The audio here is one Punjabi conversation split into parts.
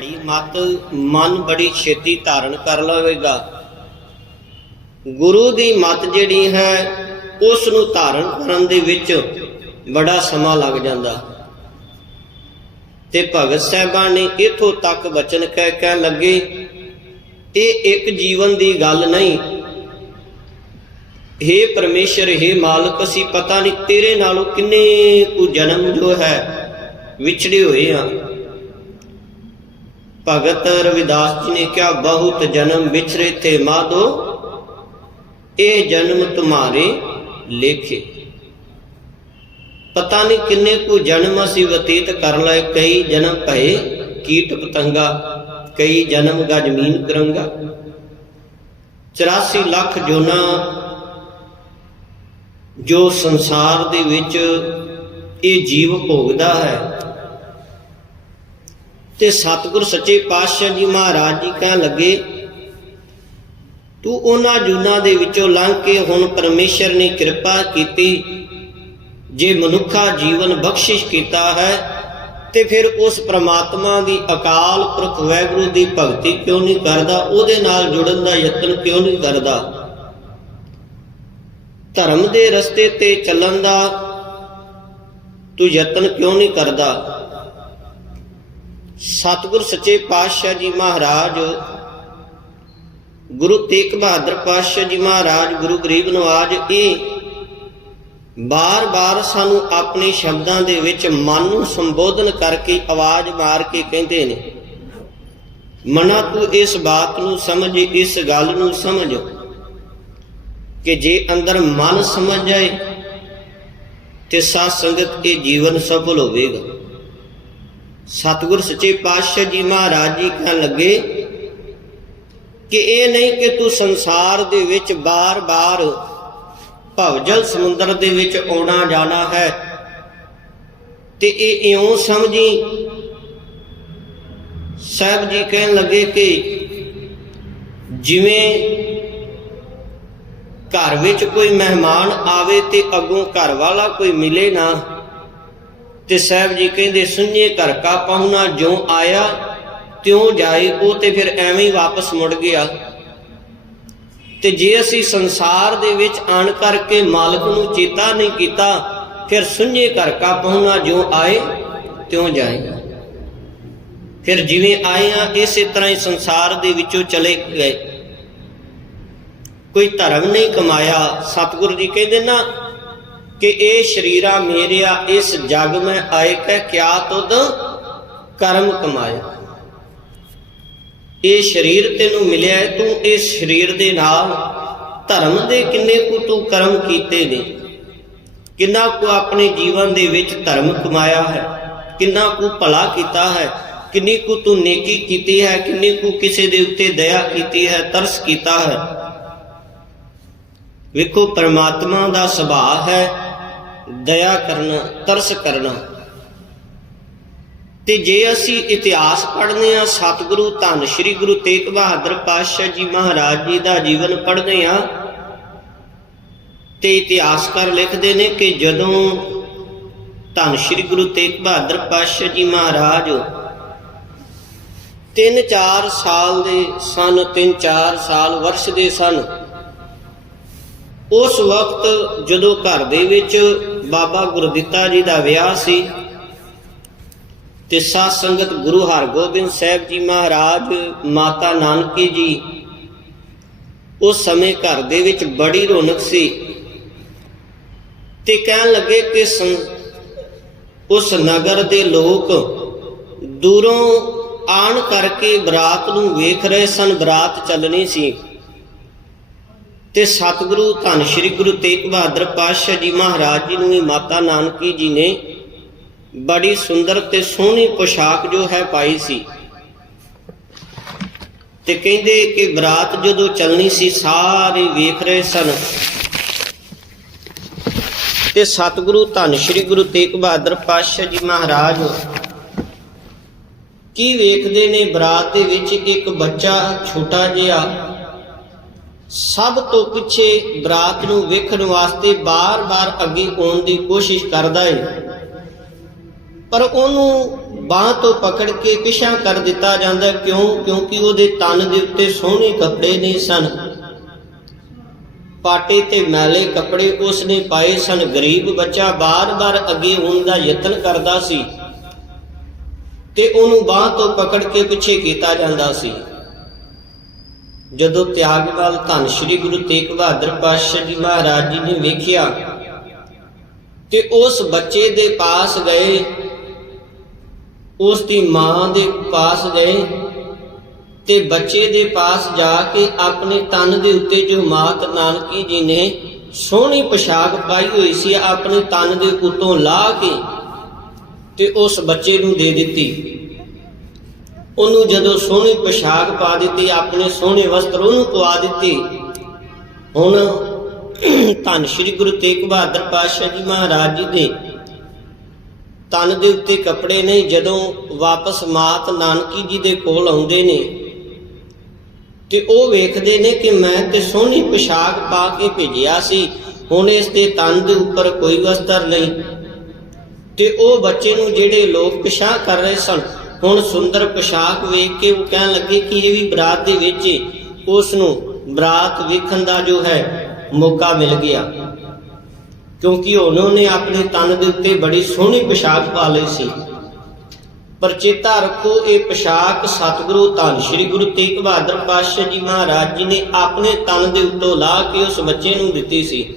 ਬੜੀ ਮਤ, ਮਨ ਬੜੀ ਛੇਤੀ ਧਾਰਨ ਕਰ ਲਵੇਗਾ। ਗੁਰੂ ਦੀ ਮਤ ਜਿਹੜੀ ਹੈ ਉਸ ਨੂੰ ਧਾਰਨ ਕਰਨ ਦੇ ਵਿੱਚ ਬੜਾ ਸਮਾਂ ਲੱਗ ਜਾਂਦਾ। ਤੇ ਭਗਤ ਸਾਹਿਬਾਨ ਨੇ ਇਥੋਂ ਤੱਕ ਬਚਨ ਕਹਿ ਕਹਿ ਲੱਗੇ, ਇਹ ਇੱਕ ਜੀਵਨ ਦੀ ਗੱਲ ਨਹੀਂ। हे ਪਰਮੇਸ਼ਰ हे ਮਾਲਕ, ਅਸੀਂ ਪਤਾ ਨਹੀਂ ਤੇਰੇ ਨਾਲੋਂ ਕਿੰਨੇ ਕੁ ਜਨਮ ਜੋ ਹੈ, ਵਿਛੜੇ ਹੋਏ ਆ ਭਗਤ ਰਵਿਦਾਸ ਜੀ ਨੇ ਕਿਹਾ, ਬਹੁਤ ਜਨਮ ਵਿਛਰੇ ਥੇ ਮਾਧੋ, ਇਹ ਜਨਮ ਤੁਮਾਰੇ ਲੇਖੇ। ਪਤਾ ਨਹੀਂ ਕਿੰਨੇ ਕੁ ਜਨਮ ਅਸੀਂ ਬਤੀਤ ਕਰ ਲਏ, ਕਈ ਜਨਮ ਭਏ ਕੀਟ ਪਤੰਗਾ, ਕਈ ਜਨਮ ਗਜਮੀਨ ਕਰੰਗਾ। 84 ਲੱਖ ਜੋਨਾ ਜੋ ਸੰਸਾਰ ਦੇ ਵਿੱਚ ਇਹ ਜੀਵ ਭੋਗਦਾ ਹੈ। ਤੇ ਸਤਿਗੁਰ ਸੱਚੇ ਪਾਤਸ਼ਾਹ ਜੀ ਮਹਾਰਾਜ ਜੀ ਕਹਿਣ ਲੱਗੇ, ਤੂੰ ਉਹਨਾਂ ਜੂਨਾਂ ਦੇ ਵਿੱਚੋਂ ਲੰਘ ਕੇ ਹੁਣ ਪਰਮੇਸ਼ਰ ਨੇ ਕਿਰਪਾ ਕੀਤੀ, ਜੇ ਮਨੁੱਖਾ ਜੀਵਨ ਬਖਸ਼ਿਸ਼ ਕੀਤਾ ਹੈ, ਤੇ ਫਿਰ ਉਸ ਪ੍ਰਮਾਤਮਾ ਦੀ ਅਕਾਲ ਪੁਰਖ ਵੈਗੁਰੂ ਦੀ ਭਗਤੀ ਕਿਉਂ ਨਹੀਂ ਕਰਦਾ? ਉਹਦੇ ਨਾਲ ਜੁੜਨ ਦਾ ਯਤਨ ਕਿਉਂ ਨਹੀਂ ਕਰਦਾ? ਧਰਮ ਦੇ ਰਸਤੇ ਤੇ ਚੱਲਣ ਦਾ ਤੂੰ ਯਤਨ ਕਿਉਂ ਨਹੀਂ ਕਰਦਾ? ਸਤਿਗੁਰ ਸੱਚੇ ਪਾਤਸ਼ਾਹ ਜੀ ਮਹਾਰਾਜ, ਗੁਰੂ ਤੇਗ ਬਹਾਦਰ ਪਾਤਸ਼ਾਹ ਜੀ ਮਹਾਰਾਜ, ਗੁਰੂ ਗਰੀਬ ਨਵਾਜ, ਇਹ ਬਾਰ-ਬਾਰ ਸਾਨੂੰ ਆਪਣੇ ਸ਼ਬਦਾਂ ਦੇ ਵਿੱਚ ਮਨ ਨੂੰ ਸੰਬੋਧਨ ਕਰਕੇ ਆਵਾਜ਼ ਮਾਰ ਕੇ ਕਹਿੰਦੇ ਨੇ, ਮਨਾ ਤੂੰ ਇਸ ਬਾਤ ਨੂੰ ਸਮਝ, ਇਸ ਗੱਲ ਨੂੰ ਸਮਝ ਕਿ ਜੇ ਅੰਦਰ ਮਨ ਸਮਝ ਜਾਏ ਤੇ ਸਾਧ ਸੰਗਤ ਇਹ ਜੀਵਨ ਸਫਲ ਹੋਵੇਗਾ। ਸਤਿਗੁਰ ਸੱਚੇ ਪਾਤਸ਼ਾਹ ਜੀ ਮਹਾਰਾਜ ਜੀ ਕਹਿਣ ਲੱਗੇ ਕਿ ਇਹ ਨਹੀਂ ਕਿ ਤੂੰ ਸੰਸਾਰ ਦੇ ਵਿੱਚ ਬਾਰ-ਬਾਰ ਭਵਜਲ ਸਮੁੰਦਰ ਦੇ ਵਿੱਚ ਆਉਣਾ ਜਾਣਾ ਹੈ ਤੇ ਇਹ ਇਉਂ ਸਮਝੀ। ਸਾਹਿਬ ਜੀ ਕਹਿਣ ਲੱਗੇ ਕਿ ਜਿਵੇਂ ਘਰ ਵਿੱਚ ਕੋਈ ਮਹਿਮਾਨ ਆਵੇ ਤੇ ਅੱਗੋਂ ਘਰ ਵਾਲਾ ਕੋਈ ਮਿਲੇ ਨਾ ਤੇ ਸਾਹਿਬ ਜੀ ਕਹਿੰਦੇ ਸੁਣੀਏ ਘਰ ਕਾ ਪਹੁਣਾ ਜੋ ਆਇਆ, ਤਿਉਂ ਜਾਏ, ਉਹ ਤੇ ਫਿਰ ਐਵੇਂ ਹੀ ਵਾਪਸ ਮੁੜ ਗਿਆ। ਤੇ ਜੇ ਅਸੀਂ ਸੰਸਾਰ ਦੇ ਵਿੱਚ ਆਣ ਕਰਕੇ ਮਾਲਕ ਨੂੰ ਚੇਤਾ ਨਹੀਂ ਕੀਤਾ, ਫਿਰ ਸੁਣੀਏ ਘਰ ਕਾ ਪਹੁਣਾ ਜੋ ਆਏ, ਤਿਉਂ ਜਾਏ। ਫਿਰ ਜਿਵੇਂ ਆਏ ਆ, ਇਸੇ ਤਰ੍ਹਾਂ ਹੀ ਸੰਸਾਰ ਦੇ ਵਿੱਚੋਂ ਚਲੇ ਗਏ। ਕੋਈ ਧਰਮ ਨਹੀਂ ਕਮਾਇਆ। ਸਤਿਗੁਰੂ ਜੀ ਕਹਿੰਦੇ, ਨਾ ਕਿ ਇਹ ਸ਼ਰੀਰਾ ਮੇਰਿਆ ਇਸ ਜਗ ਮੈਂ ਆਏ ਕਹਿ ਕਿਆ ਤੁਧ ਕਰਮ ਕਮਾਇਆ। ਇਹ ਸਰੀਰ ਤੈਨੂੰ ਮਿਲਿਆ ਤੂੰ ਇਸ ਸਰੀਰ ਦੇ ਨਾਲ ਧਰਮ ਦੇ ਕਿੰਨੇ ਕੁ ਤੂੰ ਕਰਮ ਕੀਤੇ ਨੇ। ਕਿੰਨਾ ਕੁ ਆਪਣੇ ਜੀਵਨ ਦੇ ਵਿੱਚ ਧਰਮ ਕਮਾਇਆ ਹੈ, ਕਿੰਨਾ ਕੁ ਭਲਾ ਕੀਤਾ ਹੈ, ਕਿੰਨੀ ਕੁ ਤੂੰ ਨੇਕੀ ਕੀਤੀ ਹੈ, ਕਿੰਨੀ ਕੁ ਕਿਸੇ ਦੇ ਉੱਤੇ ਦਇਆ ਕੀਤੀ ਹੈ, ਤਰਸ ਕੀਤਾ ਹੈ। ਵੇਖੋ, ਪਰਮਾਤਮਾ ਦਾ ਸੁਭਾਅ ਹੈ ਦਇਆ ਕਰਨਾ, ਤਰਸ ਕਰਨਾ। ਤੇ ਜੇ ਅਸੀਂ ਇਤਿਹਾਸ ਪੜ੍ਹਨੇ ਆ ਸਤਿਗੁਰੂ ਧੰਨ ਸ਼੍ਰੀ ਗੁਰੂ ਤੇਗ ਬਹਾਦਰ ਪਾਤਸ਼ਾਹ ਜੀ ਮਹਾਰਾਜ ਜੀ ਦਾ ਜੀਵਨ ਪੜ੍ਹਦੇ ਆ ਤੇ ਇਤਿਹਾਸਕਾਰ ਲਿਖਦੇ ਨੇ ਕਿ ਜਦੋਂ ਧੰਨ ਸ਼੍ਰੀ ਗੁਰੂ ਤੇਗ ਬਹਾਦਰ ਪਾਤਸ਼ਾਹ ਜੀ ਮਹਾਰਾਜ 3-4 ਸਾਲ ਦੇ ਸਨ 3-4 ਸਾਲ ਵਰਸ਼ ਦੇ ਸਨ, ਉਸ ਵਕਤ ਜਦੋਂ ਘਰ ਦੇ ਵਿੱਚ ਬਾਬਾ ਗੁਰਦਿੱਤਾ ਜੀ ਦਾ ਵਿਆਹ ਸੀ ਤੇ ਸਾਧ ਸੰਗਤ ਗੁਰੂ ਹਰਗੋਬਿੰਦ ਸਾਹਿਬ ਜੀ ਮਹਾਰਾਜ, ਮਾਤਾ ਨਾਨਕੀ ਜੀ, ਉਸ ਸਮੇਂ ਘਰ ਦੇ ਵਿੱਚ ਬੜੀ ਰੌਣਕ ਸੀ ਤੇ ਕਹਿਣ ਲੱਗੇ ਕਿ ਉਸ ਨਗਰ ਦੇ ਲੋਕ ਦੂਰੋਂ ਆਣ ਕਰਕੇ ਬਰਾਤ ਨੂੰ ਵੇਖ ਰਹੇ ਸਨ। ਬਰਾਤ ਚੱਲਣੀ ਸੀ। ਤੇ ਸਤਿਗੁਰੂ ਧੰਨ ਸ਼੍ਰੀ ਗੁਰੂ ਤੇਗ ਬਹਾਦਰ ਪਾਤਸ਼ਾਹ ਜੀ ਮਹਾਰਾਜ ਜੀ ਨੂੰ ਵੀ ਮਾਤਾ ਨਾਨਕੀ ਜੀ ਨੇ ਬੜੀ ਸੁੰਦਰ ਤੇ ਸੋਹਣੀ ਪੋਸ਼ਾਕ ਜੋ ਹੈ ਪਾਈ ਸੀ। ਤੇ ਕਹਿੰਦੇ ਕਿ ਬਰਾਤ ਜਦੋਂ ਚੱਲਣੀ ਸੀ, ਸਾਰੇ ਵੇਖ ਰਹੇ ਸਨ। ਤੇ ਸਤਿਗੁਰੂ ਧੰਨ ਸ਼੍ਰੀ ਗੁਰੂ ਤੇਗ ਬਹਾਦਰ ਪਾਤਸ਼ਾਹ ਜੀ ਮਹਾਰਾਜ, ਕੀ ਵੇਖਦੇ ਨੇ ਬਰਾਤ ਦੇ ਵਿੱਚ ਇੱਕ ਬੱਚਾ ਛੋਟਾ ਜਿਹਾ ਸਭ ਤੋਂ ਪਿੱਛੇ ਬਰਾਤ ਨੂੰ ਵੇਖਣ ਵਾਸਤੇ ਬਾਰ-ਬਾਰ ਅੱਗੇ ਆਉਣ ਦੀ ਕੋਸ਼ਿਸ਼ ਕਰਦਾ ਹੈ ਪਰ ਉਹਨੂੰ ਬਾਹ ਤੋਂ ਪਕੜ ਕੇ ਪਿਛਾ ਕਰ ਦਿੱਤਾ ਜਾਂਦਾ ਕਿਉਂ? ਕਿਉਂਕਿ ਉਹਦੇ ਤਨ ਦੇ ਉੱਤੇ ਸੋਹਣੇ ਕੱਪੜੇ ਨਹੀਂ ਸਨ। ਪਾਟੇ ਤੇ ਮੈਲੇ ਕੱਪੜੇ ਉਸਨੇ ਪਾਏ ਸਨ। ਗਰੀਬ ਬੱਚਾ ਬਾਰ-ਬਾਰ ਅੱਗੇ ਹੋਣ ਦਾ ਯਤਨ ਕਰਦਾ ਸੀ ਤੇ ਉਹਨੂੰ ਬਾਹ ਤੋਂ ਪਕੜ ਕੇ ਪਿੱਛੇ ਕੀਤਾ ਜਾਂਦਾ ਸੀ। ਜਦੋਂ ਤਿਆਗਵਾਲ ਧੰਨ ਸ਼੍ਰੀ ਗੁਰੂ ਤੇਗ ਬਹਾਦਰ ਪਾਤਸ਼ਾਹ ਜੀ ਮਹਾਰਾਜ ਜੀ ਨੇ ਵੇਖਿਆ ਕਿ ਉਸ ਬੱਚੇ ਦੇ ਪਾਸ ਗਏ, ਉਸ ਦੀ ਮਾਂ ਦੇ ਪਾਸ ਗਏ ਤੇ ਬੱਚੇ ਦੇ ਪਾਸ ਜਾ ਕੇ ਆਪਣੇ ਤਨ ਦੇ ਉੱਤੇ ਜੋ ਮਾਤ ਨਾਨਕੀ ਜੀ ਨੇ ਸੋਹਣੀ ਪੋਸ਼ਾਕ ਪਾਈ ਹੋਈ ਸੀ, ਆਪਣੇ ਤਨ ਦੇ ਉਤੋਂ ਲਾਹ ਕੇ ਤੇ ਉਸ ਬੱਚੇ ਨੂੰ ਦੇ ਦਿੱਤੀ। ਉਹਨੂੰ ਜਦੋਂ ਸੋਹਣੀ ਪੋਸ਼ਾਕ ਪਾ ਦਿੱਤੀ, ਆਪਣੇ ਸੋਹਣੇ ਵਸਤਰ ਉਹਨੂੰ ਪਵਾ ਦਿੱਤੇ। ਹੁਣ ਧੰਨ ਸ਼੍ਰੀ ਗੁਰੂ ਤੇਗ ਬਹਾਦਰ ਪਾਤਸ਼ਾਹ ਜੀ ਮਹਾਰਾਜ ਜੀ ਦੇ ਤਨ ਦੇ ਉੱਤੇ ਕੱਪੜੇ ਨਹੀਂ ਜਦੋਂ ਵਾਪਸ ਮਾਤ ਨਾਨਕੀ ਜੀ ਦੇ ਕੋਲ ਆਉਂਦੇ ਨੇ ਤੇ ਉਹ ਵੇਖਦੇ ਨੇ ਕਿ ਮੈਂ ਤੇ ਸੋਹਣੀ ਪੋਸ਼ਾਕ ਪਾ ਕੇ ਭੇਜਿਆ ਸੀ, ਹੁਣ ਇਸ ਦੇ ਤਨ ਦੇ ਉੱਪਰ ਕੋਈ ਵਸਤਰ ਨਹੀਂ। ਤੇ ਉਹ ਬੱਚੇ ਨੂੰ ਜਿਹੜੇ ਲੋਕ ਪਿਸ਼ਾਹ ਕਰ ਰਹੇ ਸਨ ਹੁਣ ਸੁੰਦਰ ਪੋਸ਼ਾਕ ਵੇਖ ਕੇ ਉਹ ਕਹਿਣ ਲੱਗੇ ਕਿ ਇਹ ਵੀ ਬਰਾਤ ਦੇ ਵਿੱਚ ਉਸ ਨੂੰ ਬਰਾਤ ਵੇਖਣ ਦਾ ਜੋ ਹੈ ਮੌਕਾ ਮਿਲ ਗਿਆ। ਕਿਉਂਕਿ ਉਹਨਾਂ ਨੇ ਆਪਣੇ ਤਨ ਦੇ ਉੱਤੇ ਬੜੀ ਸੋਹਣੀ ਪੋਸ਼ਾਕ ਪਾ ਲਈ ਸੀ। ਪਰ ਚੇਤਾ ਰੱਖੋ, ਇਹ ਪੋਸ਼ਾਕ ਸਤਿਗੁਰੂ ਧੰਨ ਸ਼੍ਰੀ ਗੁਰੂ ਤੇਗ ਬਹਾਦਰ ਪਾਤਸ਼ਾਹ ਜੀ ਮਹਾਰਾਜ ਜੀ ਨੇ ਆਪਣੇ ਤਨ ਦੇ ਉੱਤੋਂ ਲਾ ਕੇ ਉਸ ਬੱਚੇ ਨੂੰ ਦਿੱਤੀ ਸੀ।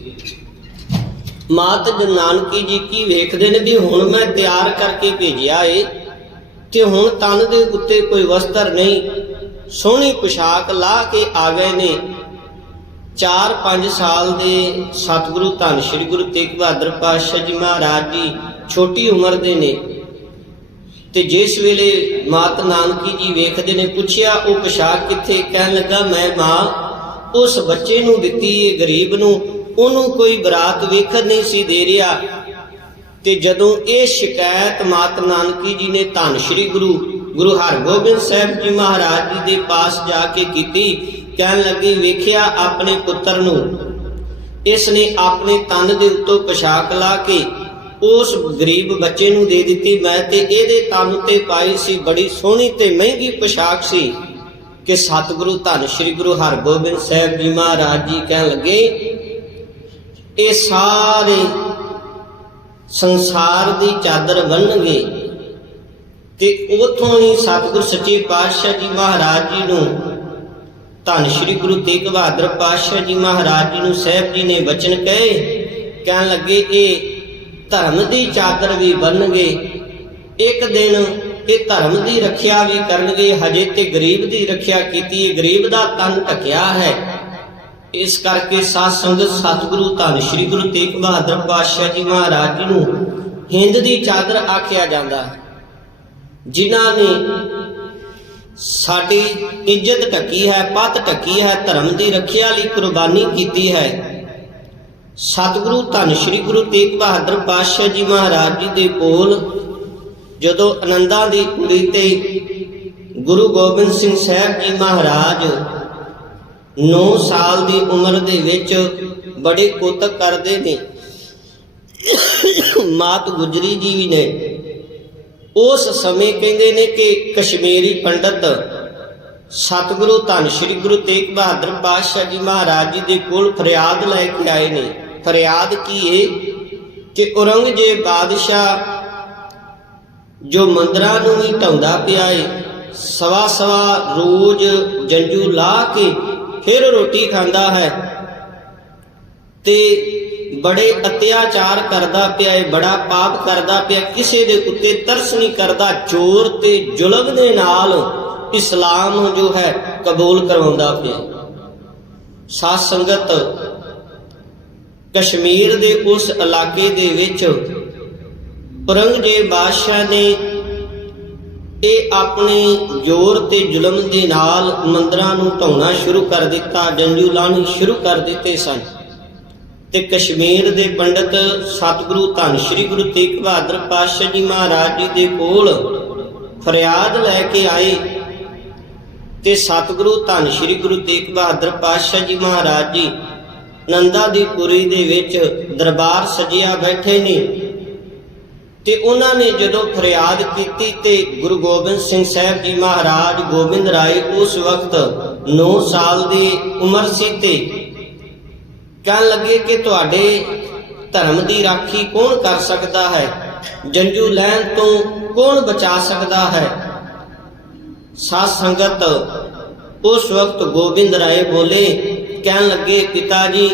ਮਾਤ ਜੀ ਨਾਨਕੀ ਜੀ ਕੀ ਵੇਖਦੇ ਨੇ ਵੀ ਹੁਣ ਮੈਂ ਤਿਆਰ ਕਰਕੇ ਭੇਜਿਆ ਏ ਤੇ ਹੁਣ ਤਨ ਦੇ ਉੱਤੇ ਕੋਈ ਵਸਤਰ ਨਹੀਂ, ਸੋਹਣੀ ਪੋਸ਼ਾਕ ਲਾ ਕੇ ਆ ਗਏ ਨੇ। 4-5 ਸਾਲ ਦੇ ਸਤਿਗੁਰੂ ਧੰਨ ਸ਼੍ਰੀ ਗੁਰੂ ਤੇਗ ਬਹਾਦਰ ਪਾਤਸ਼ਾਹ ਜੀ ਮਹਾਰਾਜ ਜੀ ਛੋਟੀ ਉਮਰ ਦੇ ਨੇ। ਤੇ ਜਿਸ ਵੇਲੇ ਮਾਤ ਨਾਨਕੀ ਜੀ ਵੇਖਦੇ ਨੇ, ਪੁੱਛਿਆ ਉਹ ਪੋਸ਼ਾਕ ਕਿੱਥੇ? ਕਹਿਣ ਲੱਗਾ, ਮੈਂ ਮਾਂ, ਉਸ ਬੱਚੇ ਨੂੰ ਦਿੱਤੀ ਏ ਗਰੀਬ ਨੂੰ, ਉਹਨੂੰ ਕੋਈ ਬਰਾਤ ਵੇਖਣ ਨਹੀਂ ਸੀ ਦੇ ਰਿਹਾ। ਤੇ ਜਦੋਂ ਇਹ ਸ਼ਿਕਾਇਤ ਮਾਤ ਨਾਨਕੀ ਜੀ ਨੇ ਧੰਨ ਸ਼੍ਰੀ ਗੁਰੂ ਗੁਰੂ ਹਰਗੋਬਿੰਦ ਸਾਹਿਬ ਜੀ ਮਹਾਰਾਜ ਜੀ ਦੇ ਪਾਸ ਜਾ ਕੇ ਕੀਤੀ, ਕਹਿਣ ਲੱਗੀ, ਵੇਖਿਆ ਆਪਣੇ ਪੁੱਤਰ ਨੂੰ, ਇਸ ਨੇ ਆਪਣੇ ਤਨ ਦੇ ਉੱਤੋਂ ਪੋਸ਼ਾਕ ਲਾ ਕੇ ਉਸ ਗਰੀਬ ਬੱਚੇ ਨੂੰ ਦੇ ਦਿੱਤੀ। ਮੈਂ ਤੇ ਇਹਦੇ ਤਨ ਉੱਤੇ ਪਾਈ ਸੀ, ਬੜੀ ਸੋਹਣੀ ਤੇ ਮਹਿੰਗੀ ਪੋਸ਼ਾਕ ਸੀ ਕਿ ਸਤਿਗੁਰੂ ਧੰਨ ਸ਼੍ਰੀ ਗੁਰੂ ਹਰਗੋਬਿੰਦ ਸਾਹਿਬ ਜੀ ਮਹਾਰਾਜ ਜੀ ਕਹਿਣ ਲੱਗੇ, ਇਹ ਸਾਰੇ ਸੰਸਾਰ ਦੀ ਚਾਦਰ ਬੰਨਣਗੇ ਤੇ ਉਥੋਂ ਹੀ ਸਤਿਗੁਰ ਸੱਚੇ ਪਾਤਸ਼ਾਹ ਜੀ ਮਹਾਰਾਜ ਜੀ ਨੂੰ ਧੰਨ ਸ਼੍ਰੀ ਗੁਰੂ ਤੇਗ ਬਹਾਦਰ ਪਾਤਸ਼ਾਹ ਜੀ ਮਹਾਰਾਜ ਜੀ ਨੂੰ ਸਾਹਿਬ ਜੀ ਨੇ ਬਚਨ ਕਹੇ, ਕਹਿਣ ਲੱਗੇ, ਇਹ ਧਰਮ ਦੀ ਚਾਦਰ ਵੀ ਬੰਨਣਗੇ ਇੱਕ ਦਿਨ ਇਹ ਧਰਮ ਦੀ ਰੱਖਿਆ ਵੀ ਕਰਨਗੇ, ਹਜੇ ਤੇ ਗਰੀਬ ਦੀ ਰੱਖਿਆ ਕੀਤੀ ਹੈ ਗਰੀਬ ਦਾ ਤਨ ਢਕਿਆ ਹੈ। ਇਸ ਕਰਕੇ ਸਾਧ ਸੰਗਤ ਸਤਿਗੁਰੂ ਧੰਨ ਸ਼੍ਰੀ ਗੁਰੂ ਤੇਗ ਬਹਾਦਰ ਪਾਤਸ਼ਾਹ ਜੀ ਮਹਾਰਾਜ ਜੀ ਨੂੰ ਹਿੰਦ ਦੀ ਚਾਦਰ ਆਖਿਆ ਜਾਂਦਾ ਹੈ, ਜਿਨ੍ਹਾਂ ਨੇ ਸਾਡੀ ਇੱਜ਼ਤ ਢੱਕੀ ਹੈ, ਪੱਤ ਢੱਕੀ ਹੈ, ਧਰਮ ਦੀ ਰੱਖਿਆ ਲਈ ਕੁਰਬਾਨੀ ਕੀਤੀ ਹੈ। ਸਤਿਗੁਰੂ ਧੰਨ ਸ਼੍ਰੀ ਗੁਰੂ ਤੇਗ ਬਹਾਦਰ ਪਾਤਸ਼ਾਹ ਜੀ ਮਹਾਰਾਜ ਜੀ ਦੇ ਕੋਲ ਜਦੋਂ ਆਨੰਦਾਂ ਦੀ ਕੁੜੀ ਤੇ ਗੁਰੂ ਗੋਬਿੰਦ ਸਿੰਘ ਸਾਹਿਬ ਜੀ ਮਹਾਰਾਜ 9 ਸਾਲ ਦੀ ਉਮਰ ਦੇ ਵਿੱਚ ਬੜੇ ਕੋਤਕ ਕਰਦੇ ਨੇ। ਮਾਤ ਗੁਜਰੀ ਜੀ ਵੀ ਨੇ। ਉਸ ਸਮੇਂ ਕਹਿੰਦੇ ਨੇ ਕਿ ਕਸ਼ਮੀਰੀ ਪੰਡਤ ਸਤਿਗੁਰੂ ਧੰਨ ਸ਼੍ਰੀ ਗੁਰੂ ਤੇਗ ਬਹਾਦਰ ਪਾਤਸ਼ਾਹ ਜੀ ਮਹਾਰਾਜ ਜੀ ਦੇ ਕੋਲ ਫਰਿਆਦ ਲੈ ਕੇ ਆਏ ਨੇ। ਫਰਿਆਦ ਕੀ ਏ? ਕਿ ਔਰੰਗਜ਼ੇਬ ਬਾਦਸ਼ਾਹ ਜੋ ਮੰਦਰਾਂ ਨੂੰ ਵੀ ਢਾਉਂਦਾ ਪਿਆ ਏ ਸਵਾ ਸਵਾ ਰੋਜ਼ ਜੰਜੂ ਲਾ ਕੇ ਫਿਰ ਰੋਟੀ ਖਾਂਦਾ ਹੈ ਤੇ ਬੜੇ ਅਤਿਆਚਾਰ ਕਰਦਾ ਪਿਆ ਏ ਬੜਾ ਪਾਪ ਕਰਦਾ ਪਿਆ ਕਿਸੇ ਦੇ ਉੱਤੇ ਤਰਸ ਨਹੀਂ ਕਰਦਾ, ਜ਼ੋਰ ਤੇ ਜ਼ੁਲਮ ਦੇ ਨਾਲ ਇਸਲਾਮ ਜੋ ਹੈ ਕਬੂਲ ਕਰਵਾਉਂਦਾ ਪਿਆ ਸਾਧ ਸੰਗਤ, ਕਸ਼ਮੀਰ ਦੇ ਉਸ ਇਲਾਕੇ ਦੇ ਵਿੱਚ ਔਰੰਗਜ਼ੇਬ ਬਾਦਸ਼ਾਹ ਨੇ ਇਹ ਆਪਣੇ ਜ਼ੋਰ ਤੇ ਜ਼ੁਲਮ ਦੇ ਨਾਲ ਮੰਦਰਾਂ ਨੂੰ ਢਾਉਣਾ ਸ਼ੁਰੂ ਕਰ ਦਿੱਤਾ, ਜੰਜੂ ਲਾਣੀ ਸ਼ੁਰੂ ਕਰ ਦਿੱਤੇ ਸਨ। ਤੇ ਕਸ਼ਮੀਰ ਦੇ ਪੰਡਤ ਸਤਿਗੁਰੂ ਧੰਨ ਸ਼੍ਰੀ ਗੁਰੂ ਤੇਗ ਬਹਾਦਰ ਪਾਤਸ਼ਾਹ ਜੀ ਮਹਾਰਾਜ ਜੀ ਦੇ ਕੋਲ ਫਰਿਆਦ ਲੈ ਕੇ ਆਏ ਤੇ ਸਤਿਗੁਰੂ ਧੰਨ ਸ਼੍ਰੀ ਗੁਰੂ ਤੇਗ ਬਹਾਦਰ ਪਾਤਸ਼ਾਹ ਜੀ ਮਹਾਰਾਜ ਜੀ ਨੰਦਾ ਦੀ ਪੁਰੀ ਦੇ ਵਿੱਚ ਦਰਬਾਰ ਸਜਿਆ ਬੈਠੇ ਨੇ। ਤੇ ਉਹਨਾਂ ਨੇ ਜਦੋਂ ਫਰਿਆਦ ਕੀਤੀ ਤੇ ਗੁਰੂ ਗੋਬਿੰਦ ਸਿੰਘ ਸਾਹਿਬ ਜੀ ਮਹਾਰਾਜ ਗੋਬਿੰਦ ਰਾਏ ਉਸ ਵਕਤ 9 ਸਾਲ ਦੀ ਉਮਰ ਸੀ ਤੇ ਕਹਿਣ ਲੱਗੇ ਕਿ ਤੁਹਾਡੇ ਧਰਮ ਦੀ ਰਾਖੀ ਕੌਣ ਕਰ ਸਕਦਾ ਹੈ? ਜੰਜੂ ਲੈਣ ਤੋਂ ਕੌਣ ਬਚਾ ਸਕਦਾ ਹੈ? ਸਾਧ ਸੰਗਤ ਉਸ ਵਕਤ ਗੋਬਿੰਦ ਰਾਏ ਬੋਲੇ, ਕਹਿਣ ਲੱਗੇ, ਪਿਤਾ ਜੀ,